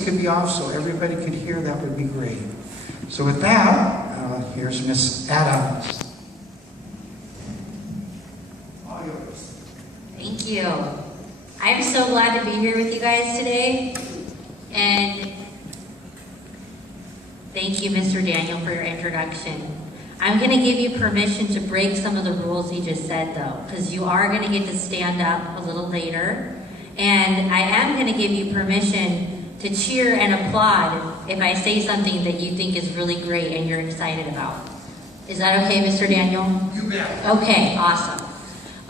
voices could be off so everybody could hear, that would be great. So with that, here's Miss Adams. Thank you. I'm so glad to be here with you guys today. And thank you, Mr. Daniel, for your introduction. I'm going to give you permission to break some of the rules he just said, though, because you are going to get to stand up a little later. And I am going to give you permission to cheer and applaud if I say something that you think is really great and you're excited about. Is that okay, Mr. Daniel? You bet. Okay, awesome.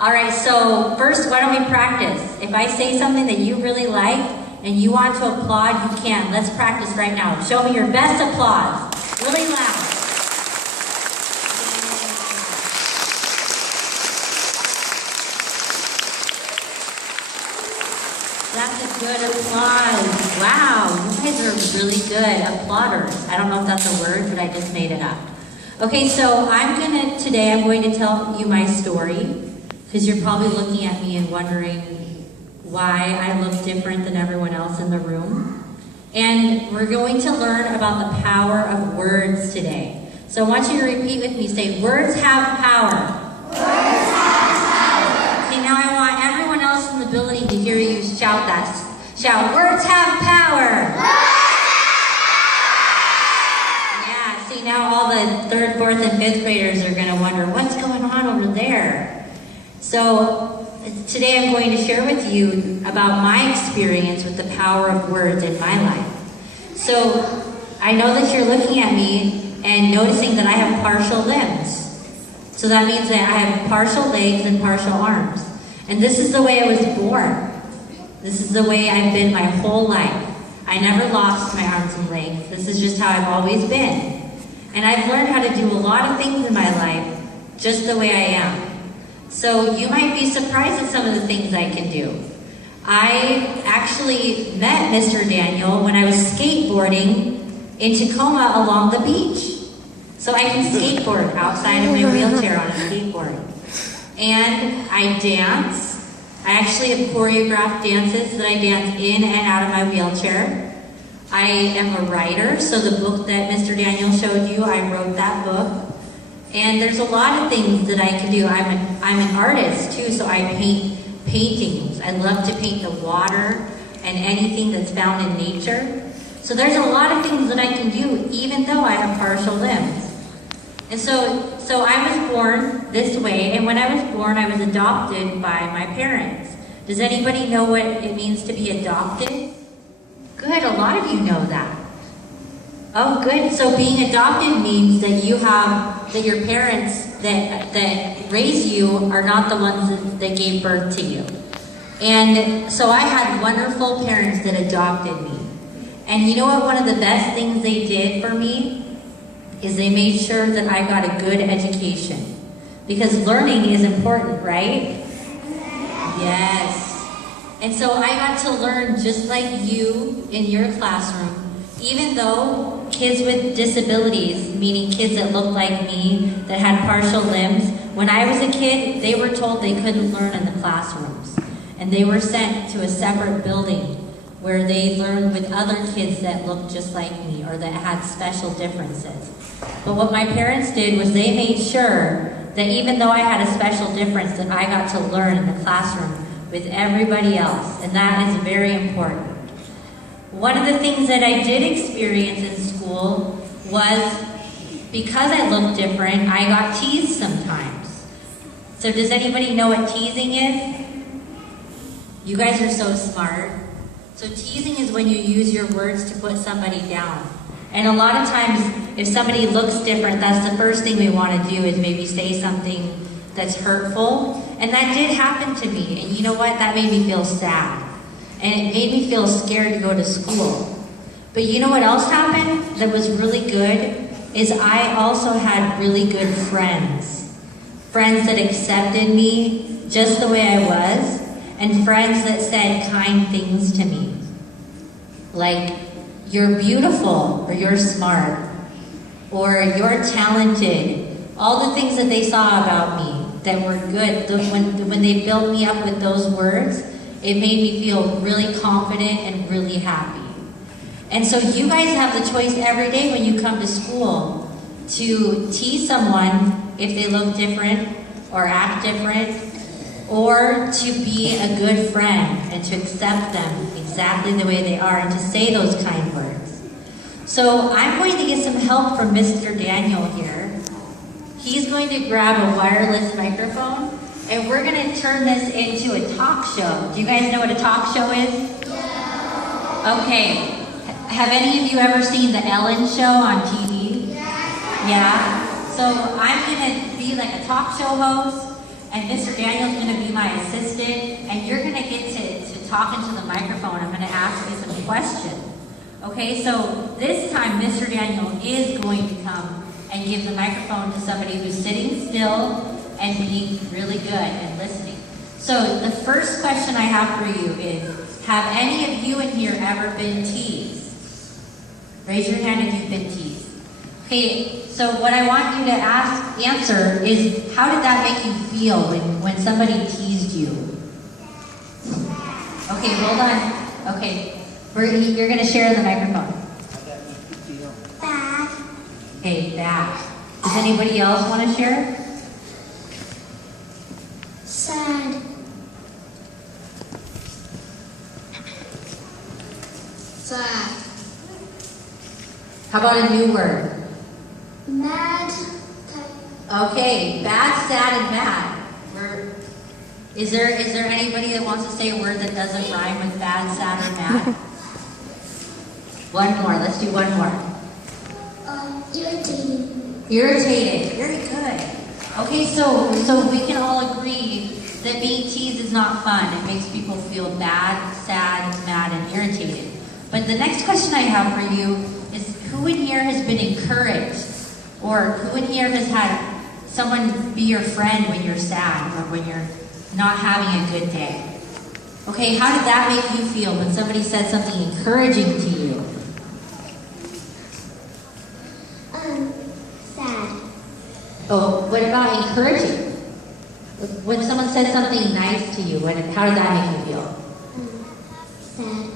All right, so first, why don't we practice? If I say something that you really like and you want to applaud, you can. Let's practice right now. Show me your best applause. Really loud. That's a good applause. Wow, you guys are really good applauders. I don't know if that's a word, but I just made it up. Okay, so today I'm going to tell you my story, because you're probably looking at me and wondering why I look different than everyone else in the room. And we're going to learn about the power of words today. So I want you to repeat with me. Say, words have power. Words have power. Okay, now I want everyone else in the building to hear you shout that. Shout, words have power. Yeah, see, now all the 3rd, 4th, and 5th graders are going to wonder, what's going on over there? So today I'm going to share with you about my experience with the power of words in my life. So I know that you're looking at me and noticing that I have partial limbs. So that means that I have partial legs and partial arms. And this is the way I was born. This is the way I've been my whole life. I never lost my arms and legs. This is just how I've always been. And I've learned how to do a lot of things in my life just the way I am. So you might be surprised at some of the things I can do. I actually met Mr. Daniel when I was skateboarding in Tacoma along the beach. So I can skateboard outside of my wheelchair on a skateboard. And I dance. I actually have choreographed dances that I dance in and out of my wheelchair. I am a writer, so the book that Mr. Daniel showed you, I wrote that book. And there's a lot of things that I can do. I'm an artist too, so I paint paintings. I love to paint the water and anything that's found in nature. So there's a lot of things that I can do even though I have partial limbs. And so I was born this way, and when I was born, I was adopted by my parents. Does anybody know what it means to be adopted? Good, a lot of you know that. Oh, good. So being adopted means that that your parents that raise you are not the ones that gave birth to you. And so I had wonderful parents that adopted me. And you know what one of the best things they did for me is they made sure that I got a good education. Because learning is important, right? Yes. And so I got to learn just like you in your classroom, even though kids with disabilities, meaning kids that look like me, that had partial limbs, when I was a kid, they were told they couldn't learn in the classrooms. And they were sent to a separate building where they learned with other kids that looked just like me or that had special differences. But what my parents did was they made sure that even though I had a special difference, that I got to learn in the classroom with everybody else, and that is very important. One of the things that I did experience in school was, because I looked different, I got teased sometimes. So does anybody know what teasing is? You guys are so smart. So teasing is when you use your words to put somebody down. And a lot of times, if somebody looks different, that's the first thing we want to do is maybe say something that's hurtful. And that did happen to me. And you know what? That made me feel sad. And it made me feel scared to go to school. But you know what else happened that was really good? Is I also had really good friends. Friends that accepted me just the way I was. And friends that said kind things to me. Like, you're beautiful, or you're smart, or you're talented. All the things that they saw about me that were good, when they built me up with those words, it made me feel really confident and really happy. And so you guys have the choice every day when you come to school to tease someone if they look different or act different, or to be a good friend and to accept them exactly the way they are and to say those kind words. So I'm going to get some help from Mr. Daniel here. He's going to grab a wireless microphone and we're going to turn this into a talk show. Do you guys know what a talk show is? Yeah. Okay. Have any of you ever seen the Ellen show on TV? Yeah? So I'm going to be like a talk show host, and Mr. Daniel's going to be my assistant, and you're going to get to talk into the microphone. I'm going to ask you some questions. Okay, so this time Mr. Daniel is going to come and give the microphone to somebody who's sitting still and being really good and listening. So the first question I have for you is, have any of you in here ever been teased? Raise your hand if you've been teased. Okay, so what I want you to answer is, how did that make you feel when somebody teased you? Okay, hold on. Okay, you're going to share the microphone. How did that make you feel? Bad. Okay, bad. Does anybody else want to share? Sad. Sad. How about a new word? Mad. Okay, bad, sad, and mad. Is there anybody that wants to say a word that doesn't rhyme with bad, sad, or mad? One more. Let's do one more. Irritating. Irritated. Very good. Okay, so we can all agree that being teased is not fun. It makes people feel bad, sad, mad, and irritated. But the next question I have for you is, who in here has been encouraged? Or who in here has had someone be your friend when you're sad or when you're not having a good day? Okay, how did that make you feel when somebody said something encouraging to you? Sad. Oh, what about encouraging? When someone said something nice to you, how did that make you feel? Sad.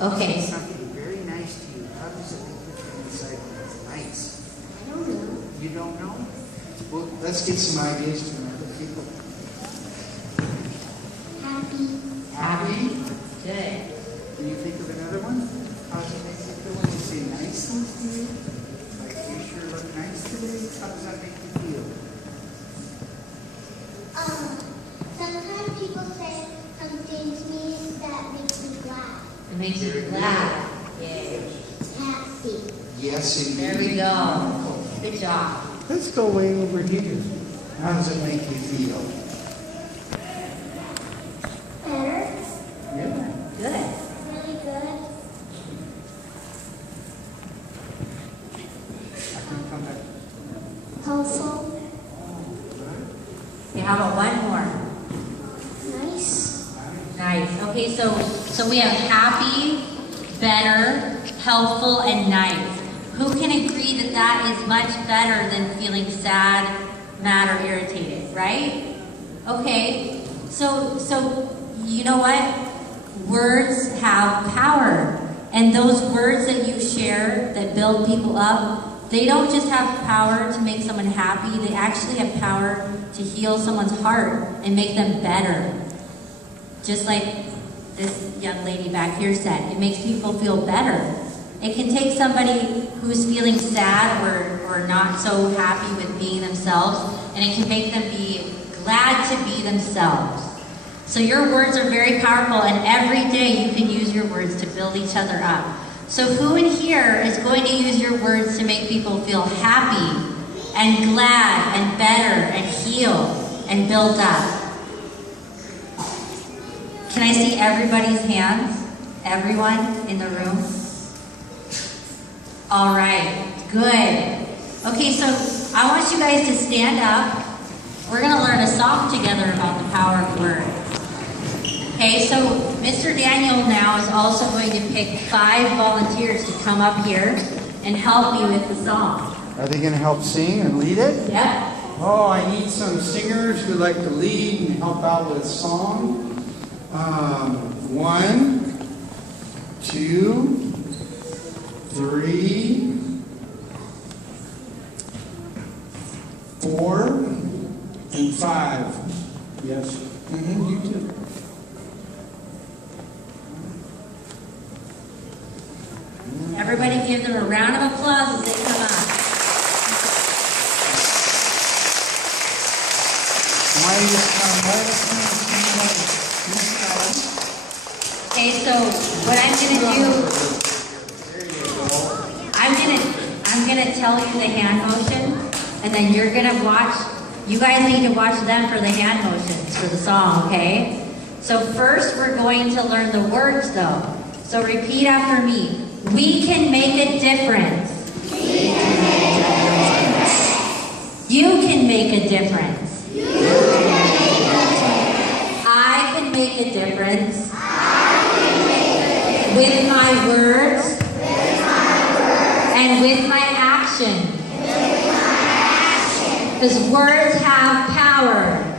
Okay. Something very nice to you. How does it make you feel inside when it's nice? I don't know. You don't know? Well, let's get some ideas from other people. Happy. Happy? Good. Can you think of another one? How does it make you feel when you say nice things to you? Like, you sure look nice today? How does that make you feel? Sometimes people say something to me that makes me glad. It makes you glad. Yay. Happy. Yes, indeed. There we go. Good job. Let's go way over here. How does it make you feel? Better. Yeah. Good. Really good. I can come back. Hopeful. Okay, how about one more? Nice. Nice. Okay, so we have happy, better, helpful, and nice. Who can agree that that is much better than feeling sad, mad, or irritated, right? Okay, so you know what? Words have power. And those words that you share that build people up, they don't just have power to make someone happy, they actually have power to heal someone's heart and make them better. Just like this young lady back here said, it makes people feel better. It can take somebody who's feeling sad or not so happy with being themselves, and it can make them be glad to be themselves. So your words are very powerful, and every day you can use your words to build each other up. So who in here is going to use your words to make people feel happy and glad and better and healed and built up? Can I see everybody's hands? Everyone in the room? All right, good. Okay, so I want you guys to stand up. We're going to learn a song together about the power of words. Okay, so Mr. Daniel now is also going to pick 5 volunteers to come up here and help me with the song. Are they going to help sing and lead it? Yep. Oh, I need some singers who like to lead and help out with song. 1, 2, 3, 4, and 5. Yes. You too. Everybody give them a round of applause as they come up. Why do you come right up to Okay, so what I'm gonna do, I'm gonna tell you the hand motion, and then you're gonna watch. You guys need to watch them for the hand motions for the song, okay? So first, we're going to learn the words, though. So repeat after me. We can make a difference. You can make a difference. I can make a difference. With my words. And with my action. Because words have power.